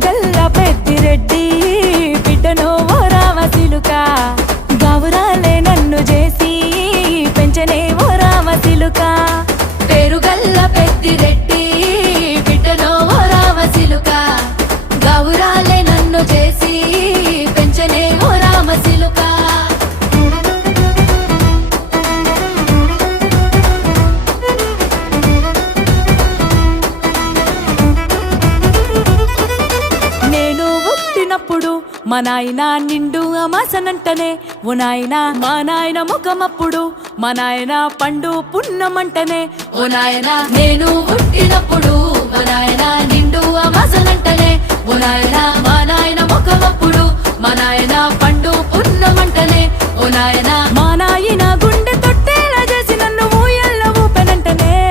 పేరుగల్ల పెద్దిరెడ్డి బిడ్డను ఓ రామసిలుక గౌరాలే నన్ను చేసి పెంచనే ఓ రామసిలుక పేరుగల్ల పెద్దిరెడ్డి బిడ్డను ఓ రామసిలుక గౌరాలే నన్ను చేసి పెంచనే ఓ రామసిలుక మా నాయన నిండు అమాసనంటనే ఓ నాయన మా నాయన ముఖమప్పుడు మా నాయన పండు పున్నమంటనే ఓ నాయన నేను పుట్టినప్పుడు మా నాయన నిండు అమాసనంటనే ఓ నాయన మా నాయన ముఖమప్పుడు మా నాయన పండు పున్నమంటనే ఓ నాయన మా నాయన